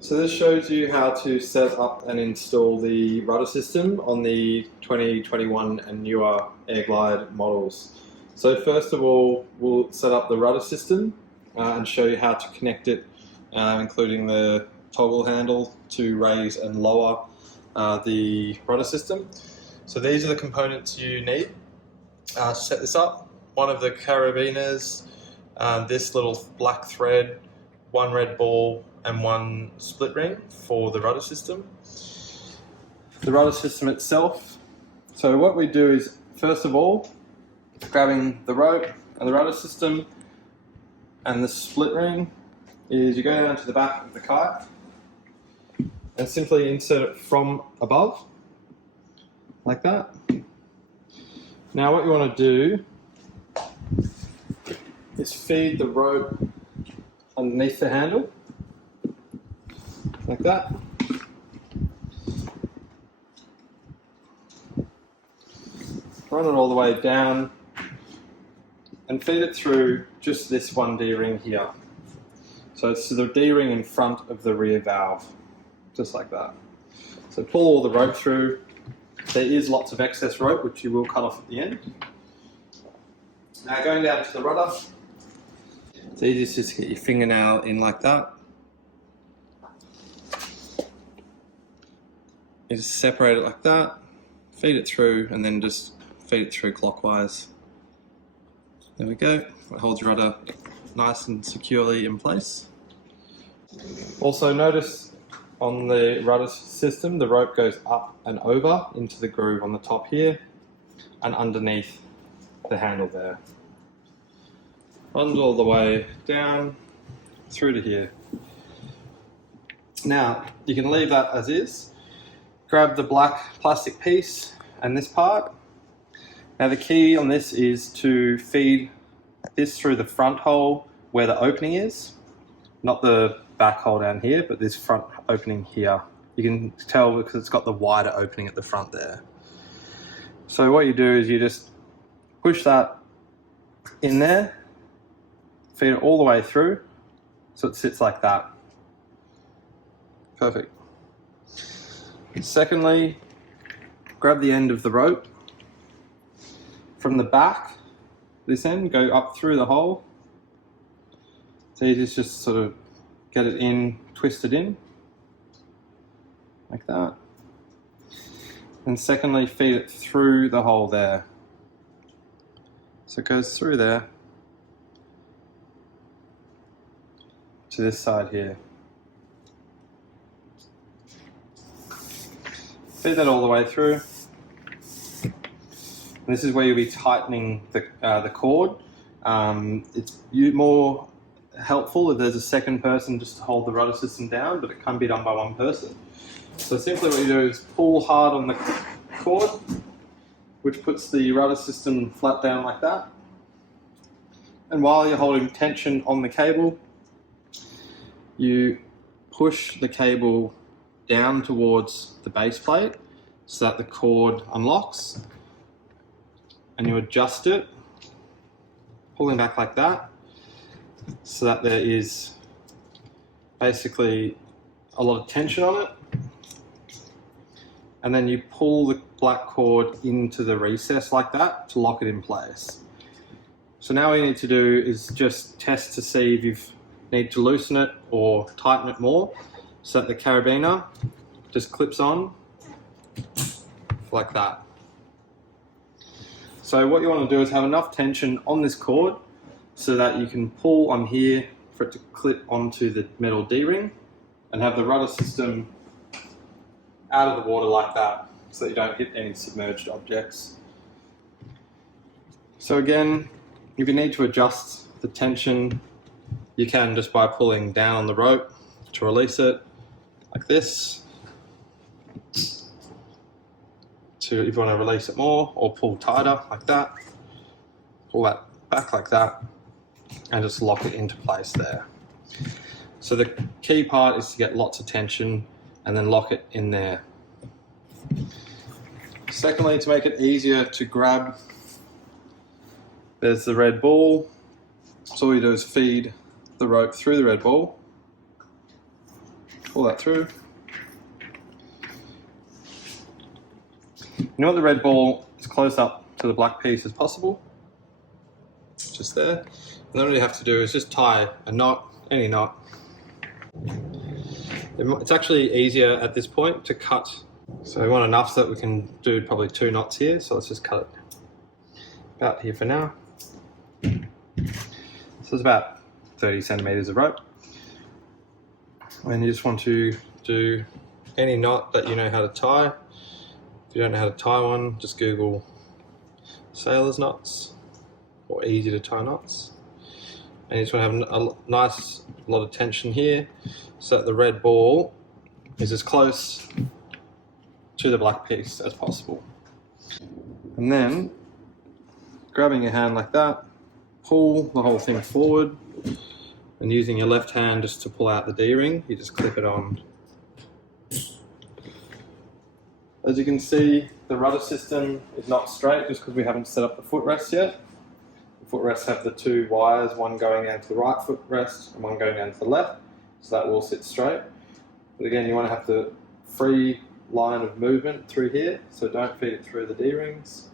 So this shows you how to set up and install the rudder system on the 2021 and newer Airglide models. So first of all, we'll set up the rudder system and show you how to connect it, including the toggle handle to raise and lower the rudder system. So these are the components you need to set this up. One of the carabiners, this little black thread, one red ball, and one split ring for the rudder system. The rudder system itself. So what we do is, first of all, grabbing the rope and the rudder system and the split ring, is you go down to the back of the kayak and simply insert it from above, like that. Now what you want to do is feed the rope underneath the handle, like that. Run it all the way down and feed it through just this one D-ring here. So it's the D-ring in front of the rear valve, just like that. So pull all the rope through. There is lots of excess rope, which you will cut off at the end. Now going down to the rudder, it's easy just to get your fingernail in like that. You just separate it like that, feed it through, and then just feed it through clockwise. There we go. It holds your rudder nice and securely in place. Also notice on the rudder system, the rope goes up and over into the groove on the top here and underneath the handle there. Runs all the way down through to here. Now, you can leave that as is. Grab the black plastic piece and this part. Now the key on this is to feed this through the front hole where the opening is, not the back hole down here, but this front opening here. You can tell because it's got the wider opening at the front there. So what you do is you just push that in there, feed it all the way through so it sits like that. Perfect. Secondly, grab the end of the rope from the back, this end, go up through the hole. So you just sort of get it in, twist it in, like that. And secondly, feed it through the hole there. So it goes through there to this side here. Feed that all the way through. And this is where you'll be tightening the cord. It's more helpful if there's a second person just to hold the rudder system down, but it can be done by one person. So simply what you do is pull hard on the cord, which puts the rudder system flat down like that. And while you're holding tension on the cable, you push the cable down towards the base plate so that the cord unlocks, and you adjust it, pulling back like that, so that there is basically a lot of tension on it. And then you pull the black cord into the recess like that to lock it in place. So now what you need to do is just test to see if you need to loosen it or tighten it more, so that the carabiner just clips on like that. So what you want to do is have enough tension on this cord so that you can pull on here for it to clip onto the metal D-ring and have the rudder system out of the water like that, so that you don't hit any submerged objects. So again, if you need to adjust the tension, you can just by pulling down on the rope to release it, like this. To if you want to release it more, or pull tighter like that, pull that back like that, and just lock it into place there. So the key part is to get lots of tension and then lock it in there. Secondly, to make it easier to grab, there's the red ball. So all you do is feed the rope through the red ball, pull that through. You want the red ball as close up to the black piece as possible. Just there. And all you have to do is just tie a knot, any knot. It's actually easier at this point to cut. So we want enough so that we can do probably 2 knots here. So let's just cut it about here for now. So it's about 30 centimeters of rope. And you just want to do any knot that you know how to tie. If you don't know how to tie one, just Google sailor's knots or easy to tie knots. And you just want to have a nice lot of tension here so that the red ball is as close to the black piece as possible. And then, grabbing your hand like that, pull the whole thing forward, and using your left hand just to pull out the D-ring, you just clip it on. As you can see, the rudder system is not straight just because we haven't set up the footrest yet. The footrests have the 2 wires, one going down to the right footrest and one going down to the left, so that will sit straight. But again, you want to have the free line of movement through here, so don't feed it through the D-rings.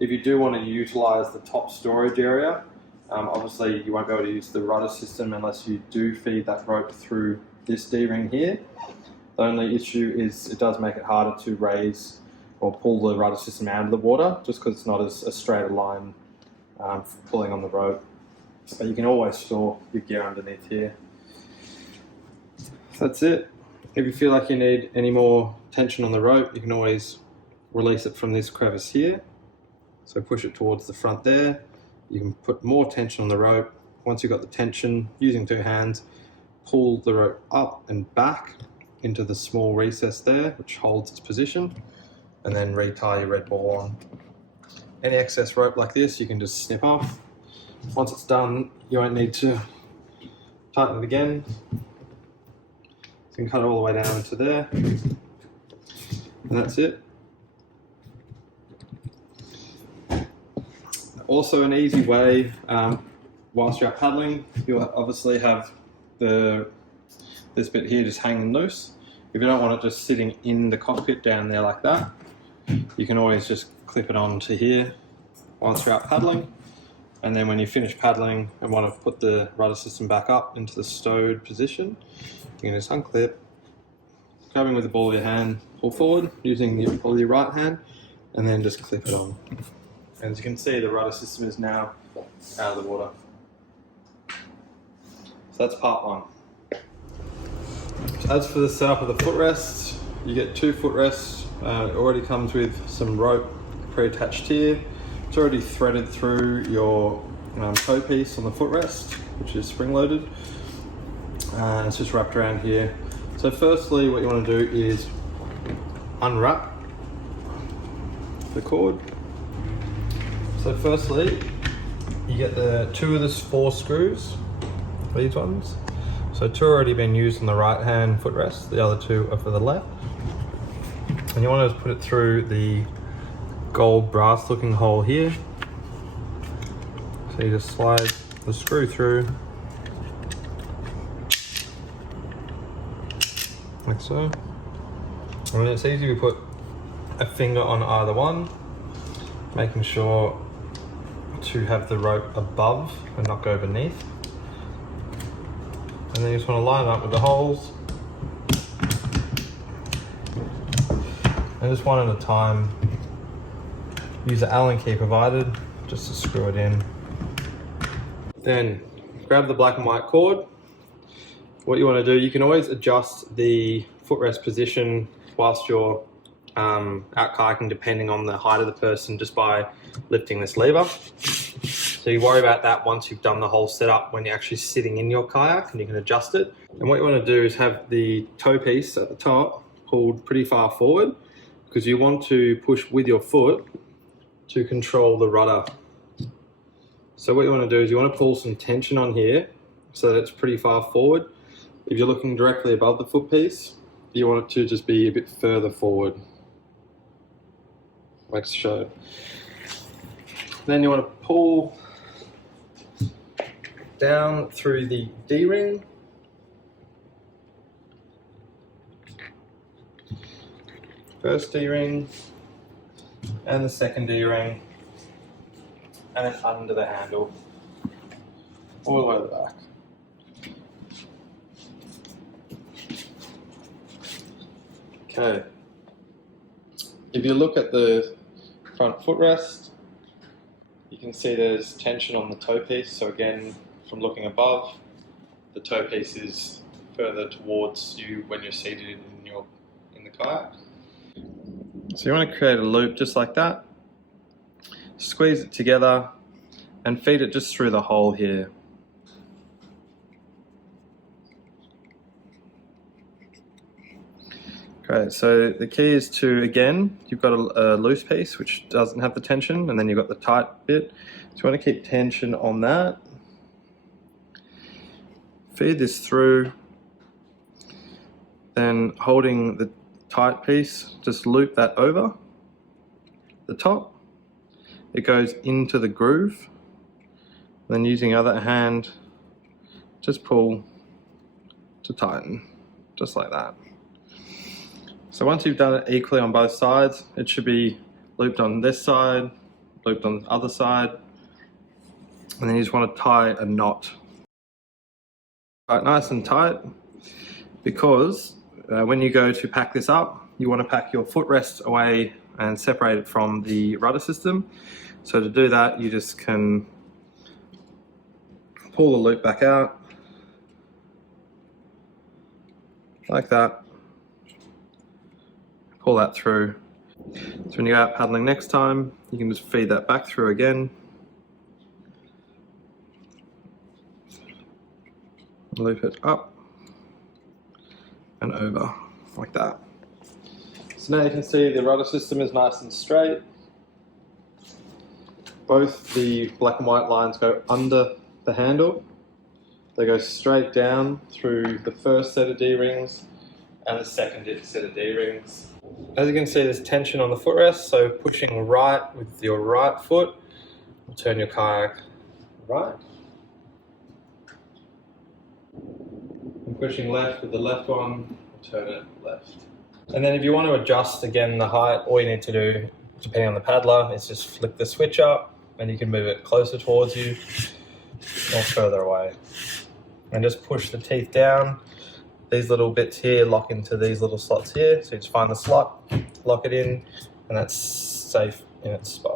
If you do want to utilize the top storage area, obviously you won't be able to use the rudder system unless you do feed that rope through this D-ring here. The only issue is it does make it harder to raise or pull the rudder system out of the water, just because it's not as a straight line for pulling on the rope. But you can always store your gear underneath here. So that's it. If you feel like you need any more tension on the rope, you can always release it from this crevice here. So push it towards the front there. You can put more tension on the rope. Once you've got the tension, using 2 hands, pull the rope up and back into the small recess there, which holds its position, and then retie your red ball on. Any excess rope like this, you can just snip off. Once it's done, you won't need to tighten it again. You can cut it all the way down into there, and that's it. Also, an easy way, whilst you're out paddling, you'll obviously have this bit here just hanging loose. If you don't want it just sitting in the cockpit down there like that, you can always just clip it onto here whilst you're out paddling. And then when you finish paddling and want to put the rudder system back up into the stowed position, you can just unclip, grabbing with the ball of your hand, pull forward using the ball of your right hand, and then just clip it on. And as you can see, the rudder system is now out of the water. So that's part 1. As for the setup of the footrest, you get 2 footrests. It already comes with some rope pre-attached here. It's already threaded through your toe piece on the footrest, which is spring-loaded. It's just wrapped around here. So firstly, what you want to do is unwrap the cord. So firstly, you get the 2 of the 4 screws, these ones. So 2 already been used on the right hand footrest, the other 2 are for the left. And you want to put it through the gold brass looking hole here. So you just slide the screw through, like so. And it's easy to put a finger on either one, making sure to have the rope above and not go beneath. And then you just want to line up with the holes. And just one at a time. Use the Allen key provided just to screw it in. Then grab the black and white cord. What you want to do, you can always adjust the footrest position whilst you're out kayaking depending on the height of the person just by lifting this lever. So you worry about that once you've done the whole setup when you're actually sitting in your kayak, and you can adjust it. And what you want to do is have the toe piece at the top pulled pretty far forward, because you want to push with your foot to control the rudder. So what you want to do is you want to pull some tension on here so that it's pretty far forward. If you're looking directly above the foot piece, you want it to just be a bit further forward, like so. Then you want to pull down through the D-ring first D-ring and the second D-ring, and then under the handle, all the way to the back. Okay, if you look at the front footrest, you can see there's tension on the toe piece. So again, from looking above, the toe piece is further towards you when you're seated in the kayak. So you want to create a loop just like that, squeeze it together and feed it just through the hole here. Great, so the key is to, again, you've got a loose piece which doesn't have the tension, and then you've got the tight bit. So you want to keep tension on that. Feed this through, then holding the tight piece, just loop that over the top. It goes into the groove. Then using the other hand, just pull to tighten, just like that. So once you've done it equally on both sides, it should be looped on this side, looped on the other side, and then you just want to tie a knot. Tie it nice and tight, because when you go to pack this up, you want to pack your footrest away and separate it from the rudder system. So to do that, you just can pull the loop back out, like that. Pull that through. So when you're out paddling next time, you can just feed that back through again. Loop it up and over, like that. So now you can see the rudder system is nice and straight. Both the black and white lines go under the handle. They go straight down through the first set of D-rings and the second set of D-rings. As you can see, there's tension on the footrest, so pushing right with your right foot will turn your kayak right. And pushing left with the left one will turn it left. And then if you want to adjust again the height, all you need to do, depending on the paddler, is just flick the switch up and you can move it closer towards you or further away. And just push the teeth down. These little bits here lock into these little slots here. So you just find the slot, lock it in, and that's safe in its spot.